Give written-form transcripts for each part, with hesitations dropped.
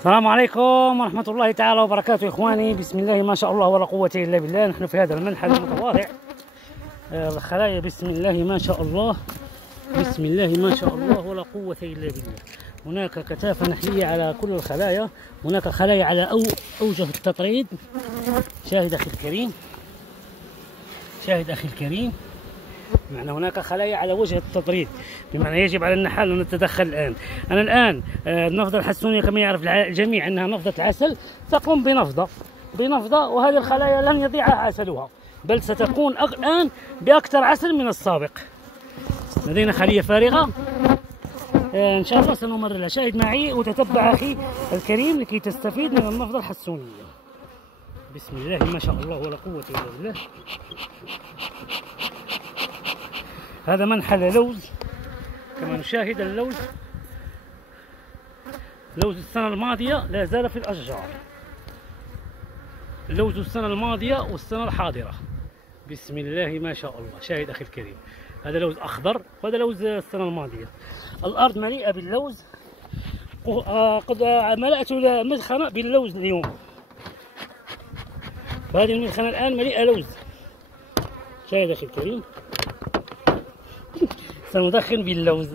السلام عليكم ورحمة الله تعالى وبركاته إخواني. بسم الله ما شاء الله ولا قوة إلا بالله. نحن في هذا المنحل المتواضع، الخلايا بسم الله ما شاء الله، بسم الله ما شاء الله ولا قوة إلا بالله. هناك كثافة نحلية على كل الخلايا، هناك خلايا على أوجه التطريد. شاهد أخي الكريم، شاهد أخي الكريم، بمعنى هناك خلايا على وجه التطريد، بمعنى يجب على النحال أن نتدخل الآن. أنا الآن النفضة الحسونية كما يعرف الجميع أنها نفضة العسل، تقوم بنفضة وهذه الخلايا لن يضيع عسلها، بل ستكون الآن بأكثر عسل من السابق. لدينا خلية فارغة إن شاء الله سنمر لها. شاهد معي وتتبع أخي الكريم لكي تستفيد من النفضة الحسونية. بسم الله ما شاء الله ولا قوة إلا بالله. هذا منحل لوز كما نشاهد. اللوز لوز السنة الماضية لا زال في الأشجار، لوز السنة الماضية والسنة الحاضرة. بسم الله ما شاء الله. شاهد أخي الكريم، هذا لوز أخضر وهذا لوز السنة الماضية. الأرض مليئة باللوز، قد ملأت مدخنة باللوز اليوم، وهذه المدخنة الآن مليئة لوز. شاهد أخي الكريم، سندخن باللوز.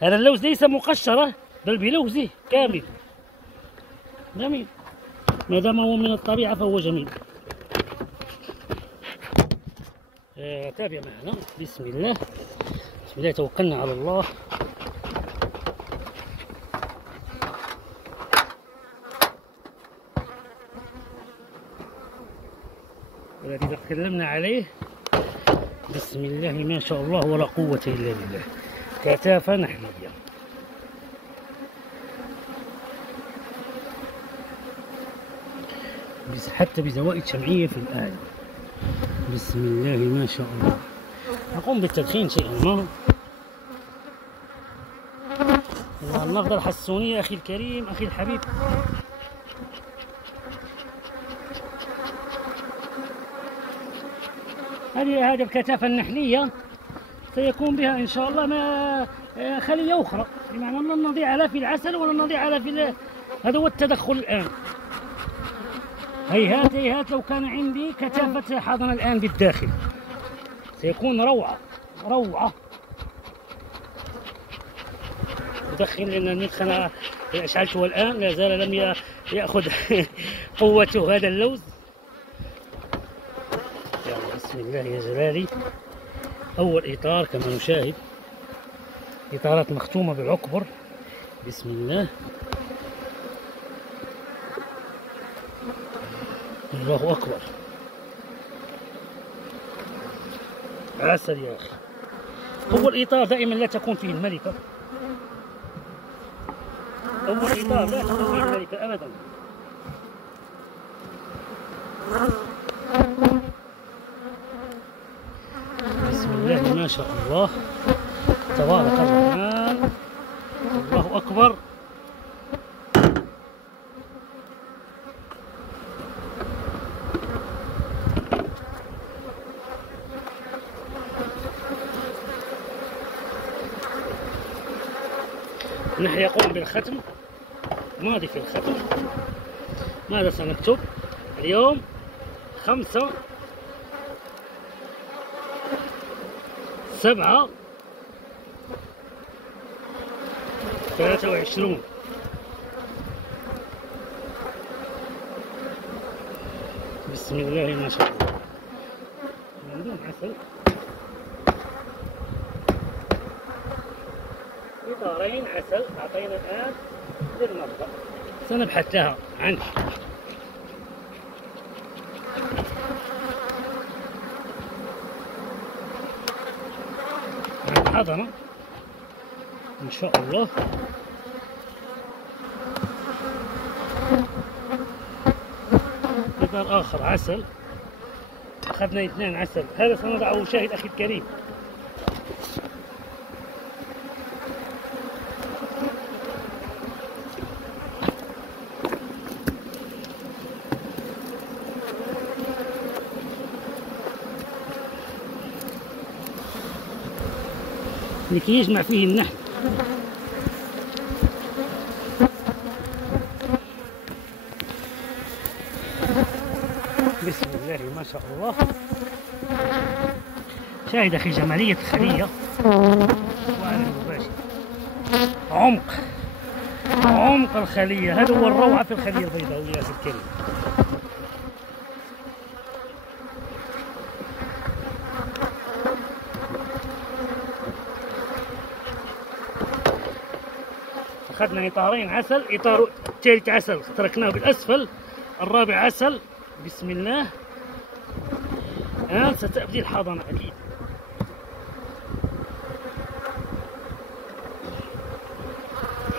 هذا اللوز ليس مقشرة بل بلوزه كامل، جميل، ما دام هو من الطبيعة فهو جميل. تابع معنا. بسم الله، بسم الله، توكلنا على الله. والذي تكلمنا عليه بسم الله ما شاء الله ولا قوة إلا بالله. كثافة نحلية. حتى بزوائد شمعية في الآية. بسم الله ما شاء الله. نقوم بالتدخين شيئا ما. النفضة الحسونية أخي الكريم، أخي الحبيب، هذه الكثافة النحلية سيكون بها إن شاء الله ما خلية أخرى، بمعنى لن نضيع لا في العسل ولا نضيع لا في هذا هو التدخل الآن. هيهات هيهات لو كان عندي كثافة حاضنة الآن بالداخل سيكون روعة روعة. أدخن لأن المدخنة أشعلته الآن لا زال لم يأخذ قوته هذا اللوز. بسم الله يا جلالي. أول إطار كما نشاهد، إطارات مختومة بالعكبر. بسم الله، الله أكبر. عسل يا أخي. أول إطار دائما لا تكون فيه الملكة، أول إطار لا تكون فيه الملكة أبدا. بسم الله ما شاء الله تبارك الرحمن، الله أكبر. نحن يقوم بالختم، ماضي في الختم. ماذا سنكتب اليوم؟ 5/7/23. بسم الله ما شاء الله. من دون عسل، إطارين عسل أعطينا الآن للنفضة، سنبحث لها عنه. حضنة إن شاء الله. إطار آخر عسل، أخذنا 2 عسل. هذا سنضعه شاهد أخي الكريم. لكي يجمع فيه النحل. الله ما شاء الله. شاهد أخي جمالية الخلية وأنا مباشر. عمق الخلية، هذا هو الروعة في الخلية البيضاوية يا أخي الكريم. أخذنا إطارين عسل، إطار الثالث عسل تركناه بالأسفل، الرابع عسل. بسم الله. الآن ستبدي الحضانة أكيد.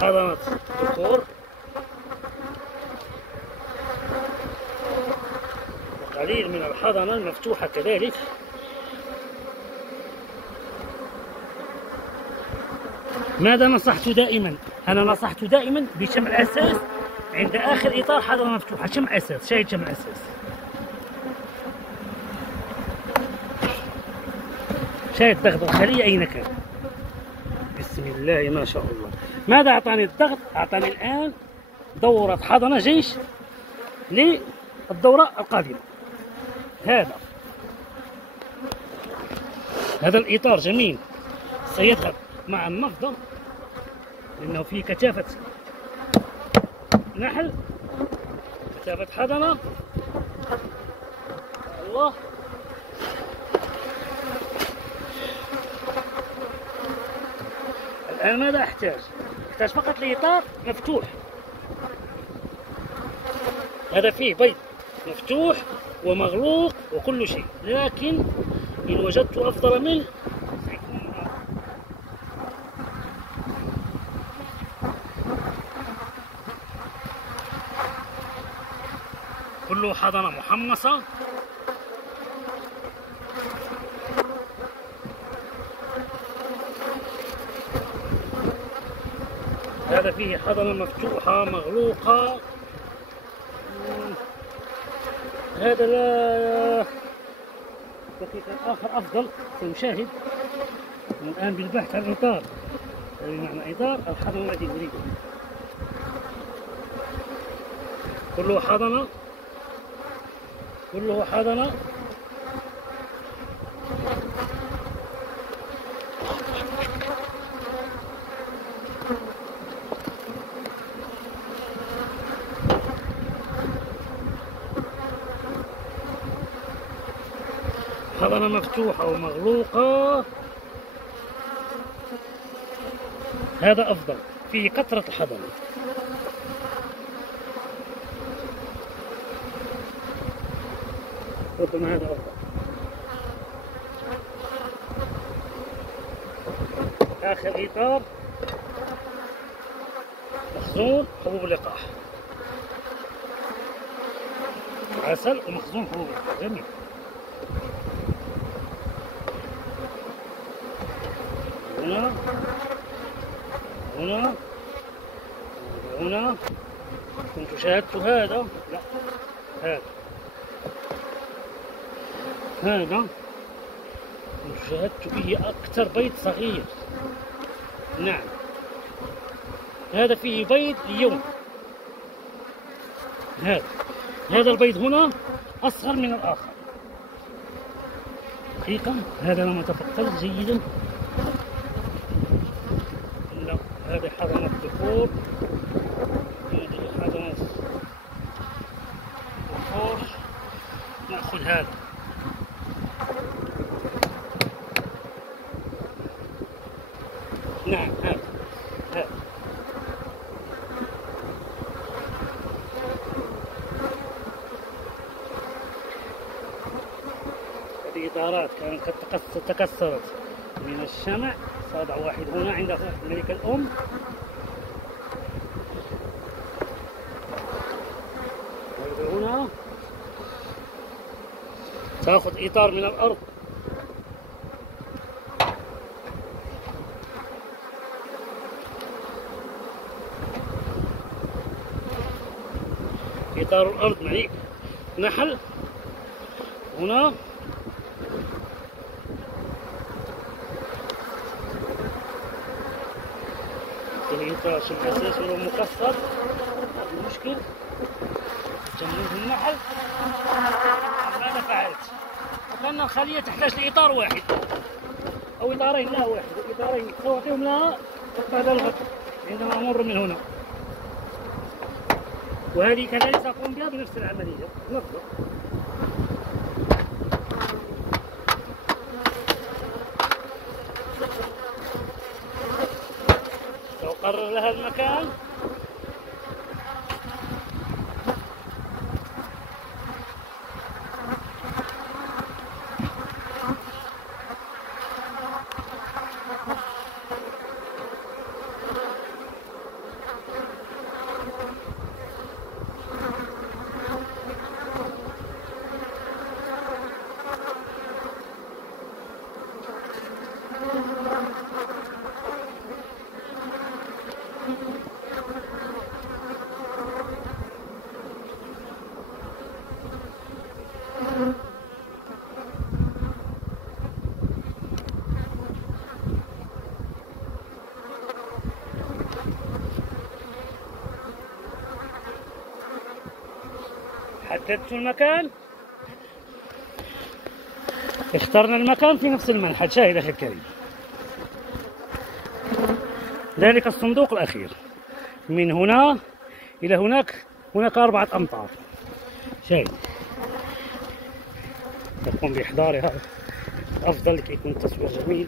حضانة ذكور وقليل من الحضانة المفتوحة كذلك. ماذا نصحت دائما؟ أنا نصحت دائما بشمع أساس عند آخر إطار حضانة مفتوحة. شمع أساس، شاهد شمع أساس. شاهد ضغط الخلية أين كان. بسم الله ما شاء الله. ماذا أعطاني الضغط؟ أعطاني الآن دورة حضانة جيش للدورة القادمة. هذا الإطار جميل، سيذهب مع النفضة لأنه فيه كثافة نحل، كثافة حضنة. الله. الآن ماذا أحتاج؟ أحتاج فقط لإطار مفتوح. هذا فيه بيض مفتوح ومغلوق وكل شيء، لكن إن وجدت أفضل منه سيكون كله حضنة محمصة. هذا فيه حضنة مفتوحة مغلوقة. هذا لا دقيقة آخر أفضل. سنشاهد الآن بالبحث عن إطار، بمعنى إطار الحضنة الذي أريده. كله حضنة، كله حضنة. حضنة مفتوحة ومغلوقة. هذا أفضل، فيه كثرة الحضنة. ربما هذا أفضل. آخر إطار مخزون حبوب اللقاح، عسل ومخزون حبوب اللقاح. جميل. هنا كنت شاهدت هذا، لا هذا كنت شاهدت به أكثر بيض صغير. نعم، هذا فيه بيض اليوم. هذا البيض هنا أصغر من الآخر. حقيقة هذا لم أتفقد جيدا. لا، هذه حضنة ذكور، هذه حضنة ذكور. نأخذ هذا. نعم، هذا هذه إطارات كانت قد تكسرت من الشمع. سأضع واحد هنا عند الملكة الأم. هنا تأخذ إطار من الأرض. إطار الأرض معي نحل هنا. الإطار شبه أساسي ولو مكسر مشكل. جميل النحل. ماذا الخلية تحتاج لإطار واحد أو إطارين، لا واحد، إطارين تعطيهم لها بعد الغد عندما أمر من هنا. وهذه كذلك سأقوم بها بنفس العملية نفضل. سأقرر لها المكان. حددت المكان، اخترنا المكان في نفس المنحل. شاهد أخي الكريم، ذلك الصندوق الأخير من هنا إلى هناك 4 أمتار. شاهد، تقوم بإحضارها أفضل لكي يكون التصوير جميل.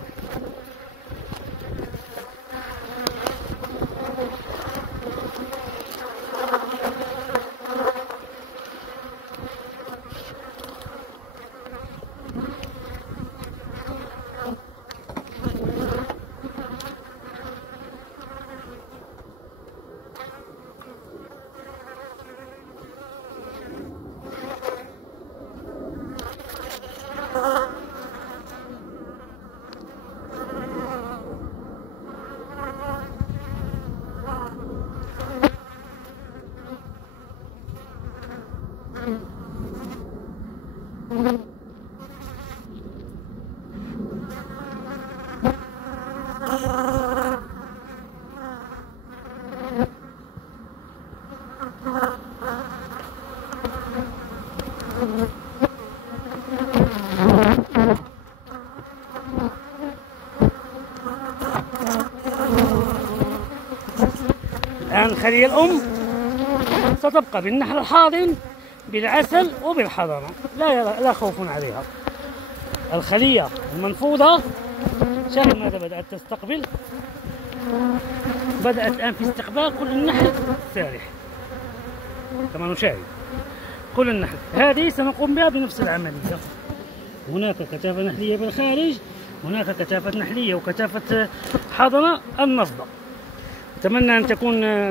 الآن الخلية الأم ستبقى بالنحل الحاضن بالعسل وبالحضانة، لا خوف عليها. الخلية المنفوضة شاهد ماذا بدأت تستقبل، بدأت الآن في استقبال كل النحل السارح كما نشاهد. كل النحل هذه سنقوم بها بنفس العملية. هناك كثافة نحلية بالخارج، هناك كثافة نحلية وكثافة حضنة النفضة. أتمنى أن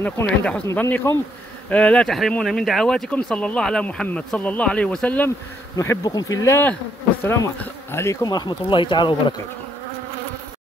نكون عند حسن ظنكم. لا تحرمونا من دعواتكم. صلى الله على محمد صلى الله عليه وسلم. نحبكم في الله، والسلام عليكم ورحمة الله تعالى وبركاته.